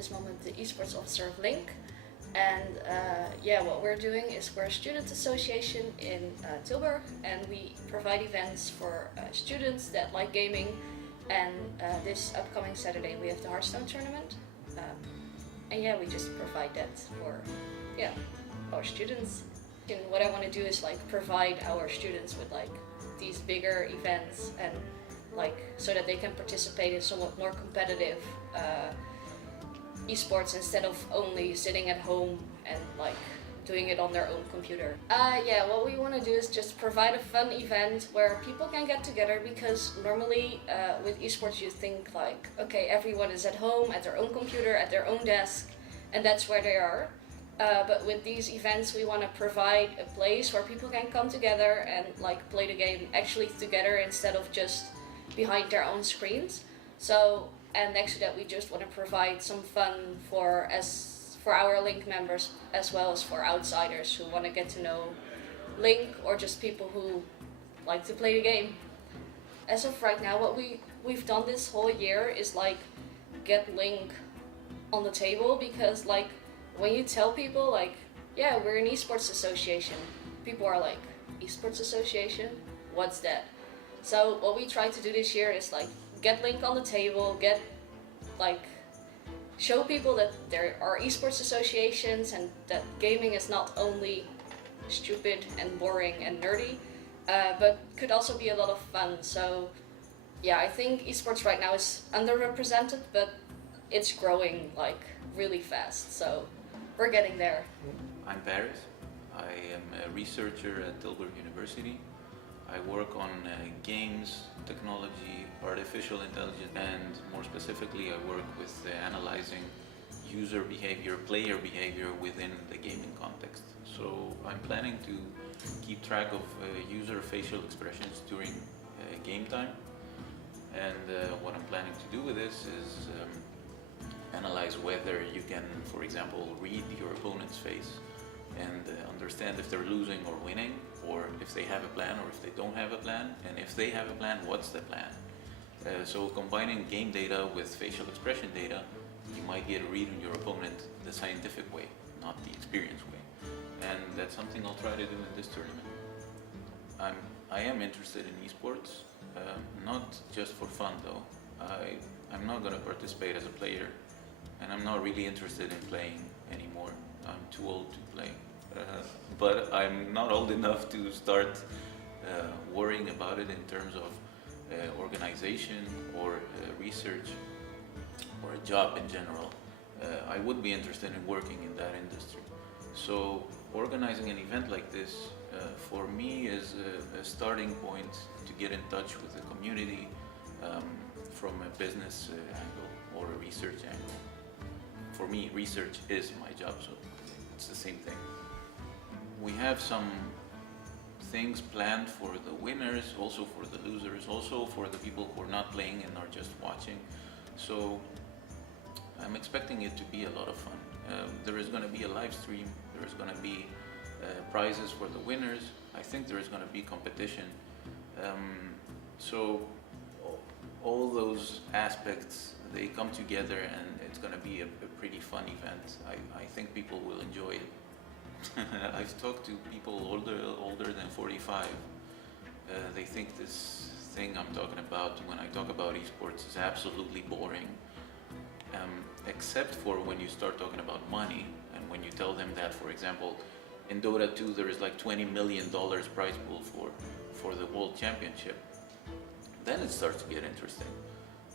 this moment the esports officer of Link. And what we're doing is we're a student association in Tilburg, and we provide events for students that like gaming. And this upcoming Saturday we have the Hearthstone tournament. We just provide that for our students. And what I want to do is like provide our students with like these bigger events, and like so that they can participate in somewhat more competitive esports instead of only sitting at home and like doing it on their own computer. What we want to do is just provide a fun event where people can get together, because normally with esports you think like, okay, everyone is at home at their own computer at their own desk, and that's where they are. But with these events we want to provide a place where people can come together and like play the game actually together instead of just behind their own screens. And next to that we just want to provide some fun for our Link members, as well as for outsiders who want to get to know Link, or just people who like to play the game. As of right now, what we've done this whole year is like get Link on the table, because like when you tell people like, yeah, we're an esports association, people are like, esports association? What's that? So what we tried to do this year is like get Link on the table, show people that there are esports associations and that gaming is not only stupid and boring and nerdy, but could also be a lot of fun. So yeah, I think esports right now is underrepresented, but it's growing like really fast. So we're getting there. I'm Paris. I am a researcher at Tilburg University. I work on games, technology, artificial intelligence, and more specifically I work with analyzing user behavior, player behavior within the gaming context. So I'm planning to keep track of user facial expressions during game time. And what I'm planning to do with this is analyze whether you can, for example, read your opponent's face and understand if they're losing or winning, or if they have a plan or if they don't have a plan, and if they have a plan, what's the plan? So combining game data with facial expression data, you might get a read on your opponent the scientific way, not the experience way. And that's something I'll try to do in this tournament. I am interested in esports, not just for fun though. I'm not going to participate as a player, and I'm not really interested in playing anymore. I'm too old to play. But I'm not old enough to start worrying about it in terms of organization or research or a job in general. I would be interested in working in that industry. So organizing an event like this for me is a starting point to get in touch with the community from a business angle or a research angle. For me, research is my job, so it's the same thing. We have some things planned for the winners, also for the losers, also for the people who are not playing and are just watching. So I'm expecting it to be a lot of fun. There is going to be a live stream, there is going to be prizes for the winners. I think there is going to be competition. So all those aspects, they come together, and it's going to be a pretty fun event. I think people will enjoy it. I've talked to people older than 45. They think this thing I'm talking about when I talk about esports is absolutely boring, except for when you start talking about money, and when you tell them that, for example, in Dota 2 there is like $20 million prize pool for the World Championship. Then it starts to get interesting.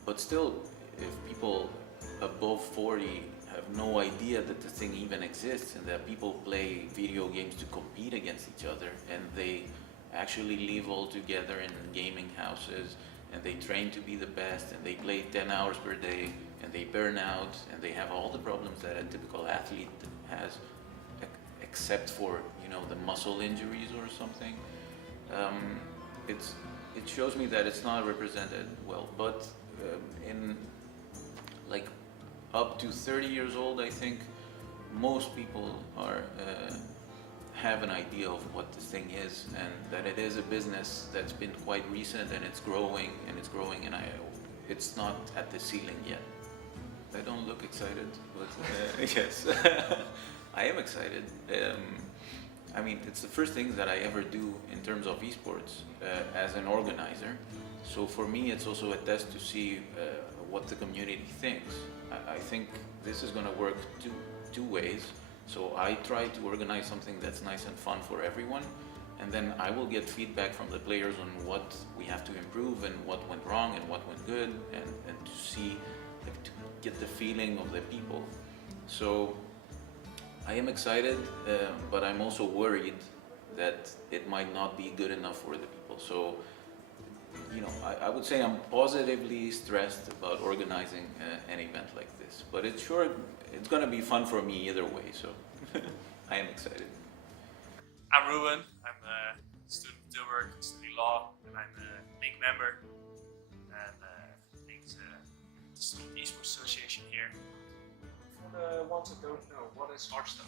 But still, if people above 40 have no idea that this thing even exists, and that people play video games to compete against each other, and they actually live all together in gaming houses, and they train to be the best, and they play 10 hours per day, and they burn out, and they have all the problems that a typical athlete has, except for, you know, the muscle injuries or something. It shows me that it's not represented well. But in like up to 30 years old, I think most people are have an idea of what this thing is, and that it is a business that's been quite recent, and it's growing, and it's not at the ceiling yet. I don't look excited, but yes, I am excited. I mean, it's the first thing that I ever do in terms of esports as an organizer. So for me, it's also a test to see what the community thinks. I think this is going to work two ways. So I try to organize something that's nice and fun for everyone, and then I will get feedback from the players on what we have to improve and what went wrong and what went good, and to see, like, to get the feeling of the people. So I am excited, but I'm also worried that it might not be good enough for the people. So, you know, I would say I'm positively stressed about organizing an event like this. But it's gonna be fun for me either way. So I am excited. I'm Ruben. I'm a student at Tilburg, studying law, and I'm a Link member. And Link's the Student Esports Association here. For the ones that don't know, what is Hearthstone?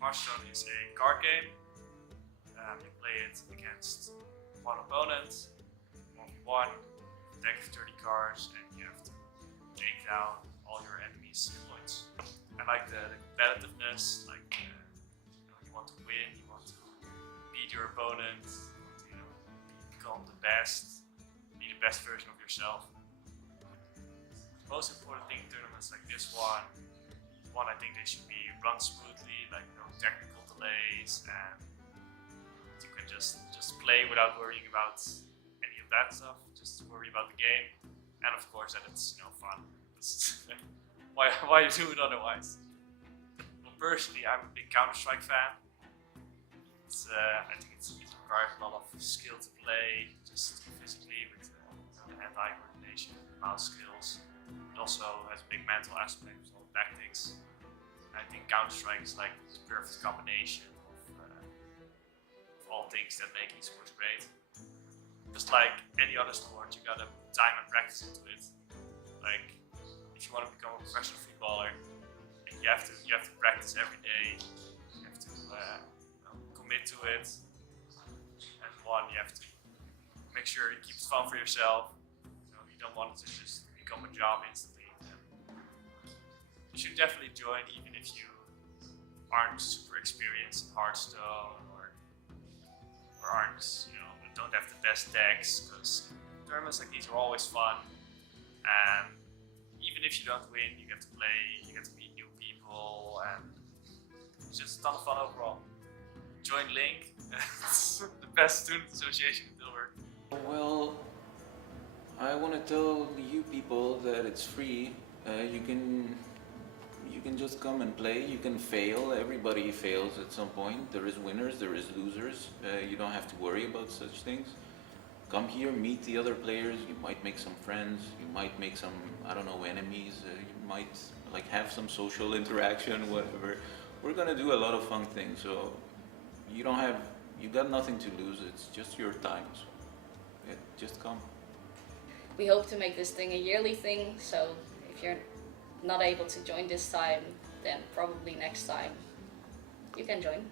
Hearthstone is a card game. You play it against one opponent, 1v1, deck of 30 cards, and you have to take down all your enemies' points. I like the competitiveness, like you want to win, you want to beat your opponent, you want to become the best, be the best version of yourself. The most important thing in tournaments like this one, I think they should be run smoothly, like no technical delays, and you can just play without worrying about any of that stuff. Just worry about the game, and of course that it's fun. Why do it otherwise? Well, personally, I'm a big Counter-Strike fan. I think it requires a lot of skill to play, just physically with the hand-eye coordination, mouse skills. It also has a big mental aspect, with all tactics. I think Counter-Strike is like the perfect combination of all things that make esports great. Just like any other sport, you gotta put time and practice into it. Like, if you want to become a professional footballer, you have to practice every day. You have to commit to it. And you have to make sure you keep it fun for yourself. You don't want it to just become a job instantly. You should definitely join, even if you aren't super experienced in Hearthstone or aren't, don't have the best decks, because tournaments like these are always fun. And even if you don't win, you get to play, you get to meet new people, and it's just a ton of fun overall. Join Link, it's the best student association in Tilburg. Well, I want to tell you people that it's free. You can just come and play. You can fail. Everybody fails at some point. There is winners, there is losers. You don't have to worry about such things. Come here, meet the other players. You might make some friends. You might make some, I don't know, enemies. You might have some social interaction, whatever. We're gonna do a lot of fun things. So you got nothing to lose. It's just your time. So yeah, just come. We hope to make this thing a yearly thing, so if you're not able to join this time, then probably next time you can join.